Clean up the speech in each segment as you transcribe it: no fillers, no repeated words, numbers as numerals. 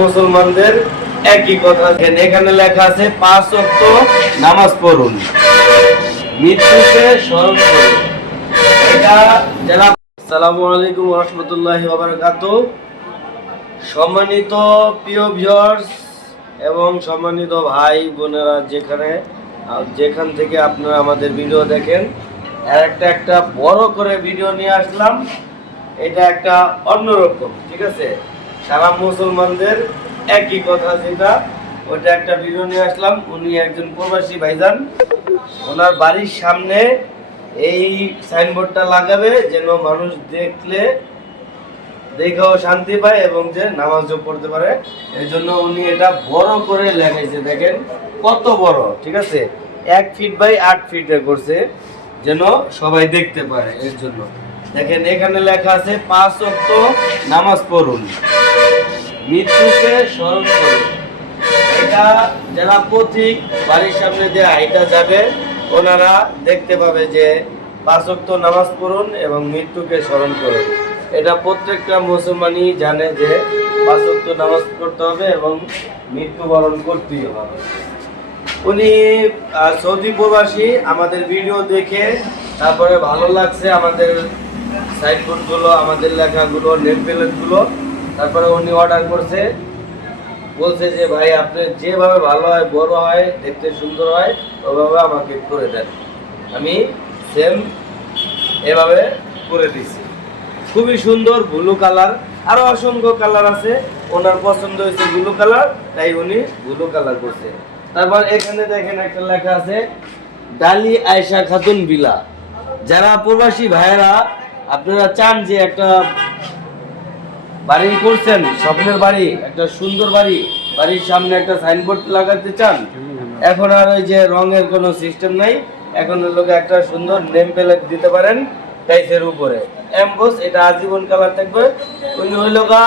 মুসলমানদের একই কথা। এখানে লেখা আছে 5 ওয়াক্ত নামাজ পড়ুন, মৃত্যুকে স্মরণ করুন। এটা যারা আসসালামু আলাইকুম ওয়া রাহমাতুল্লাহি ওয়া বারাকাতুহু। সম্মানিত প্রিয় ভিউয়ার্স এবং সম্মানিত ভাই বোনেরা, যেখান থেকে আপনারা আমাদের ভিডিও দেখেন, আর একটা বড় করে ভিডিও নিয়ে আসলাম। এটা একটা অন্যরকম, ঠিক আছে, সারা মুসলমানদের একই কথা, যেটা ওইটা একটা ভিডিও নিয়ে আসলাম। উনি একজন প্রবাসী ভাইজান, ওনার বাড়ির সামনে এই সাইনবোর্ডটা লাগাবে যেন মানুষ দেখেও শান্তি পায় এবং যে নামাজও পড়তে পারে। এই জন্য উনি এটা বড় করে লেখাইছে, দেখেন কত বড়, ঠিক আছে, 1 ফিট বাই 8 ফিটে করছে যেন সবাই দেখতে পারে। এর জন্য দেখেন এখানে লেখা আছে 5 ওয়াক্ত নামাজ পড়ুন, মৃত্যুকে স্মরণ করুন। এটা যারা পথিক বাড়ির সামনে যে হাইটা যাবে, ওনারা দেখতে পাবে যে 5 ওয়াক্ত নামাজ পড়ুন এবং মৃত্যুকে স্মরণ করুন। এটা প্রত্যেকটা মুসলমানই জানে যে 5 ওয়াক্ত নামাজ পড়তে হবে এবং মৃত্যুবরণ করতেই হবে। উনি সৌদি প্রবাসী, আমাদের ভিডিও দেখে তারপরে ভালো লাগছে আমাদের সাইনবোর্ডগুলো, আমাদের লেখাগুলো, নেম প্লেটগুলো, তারপরে উনি অর্ডার করছে। বলছে যে ভাই আপনি যেভাবে ভালো হয়, বড় হয়, দেখতে সুন্দর হয়, ওইভাবে আমাকে করে দেন। আমি সেম এভাবে করে দিছি। খুবই সুন্দর ব্লু কালার, আরো অসংখ্য কালার আছে, ওনার পছন্দ হয়েছে ব্লু কালার, তাই উনি ব্লু কালার করছে। তারপর এখানে দেখেন একটা লেখা আছে ডালি আয়েশা খাতুন বিলা। যারা প্রবাসী ভাইয়েরা আপনারা চান যে একটা বাড়ি করছেন, স্বপ্নের বাড়ি, একটা সুন্দর বাড়ি, বাড়ির সামনে একটা সাইনবোর্ড লাগাতে চান, এখন আর ওই যে রঙের কোনো সিস্টেম নাই, এখন লোকে একটা সুন্দর নেম প্লেট দিতে পারেন টাইসের উপরে এমবস, এটা আজীবন কালার থাকবে। উনি হইল গা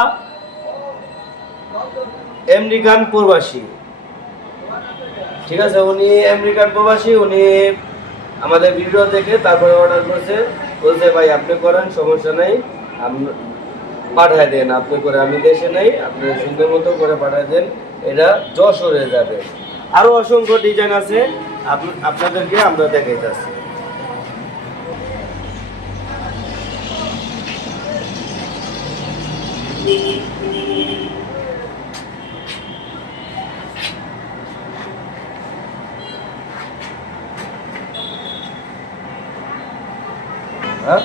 আমেরিকান প্রবাসী, ঠিক আছে, উনি আমেরিকান প্রবাসী। উনি আমাদের ভিডিও দেখে তারপরে অর্ডার করছে, বলছে ভাই আপনি করেন, সমস্যা নেই, পাঠায় দেন, আপনি করে, আমি দেশে নেই, আপনি সুন্দর মতো করে পাঠায় দেন, এটা যশোরে যাবে। আরো অসংখ্য ডিজাইন আছে, আপনাদেরকে আমরা দেখাইতেছি। হ্যাঁ,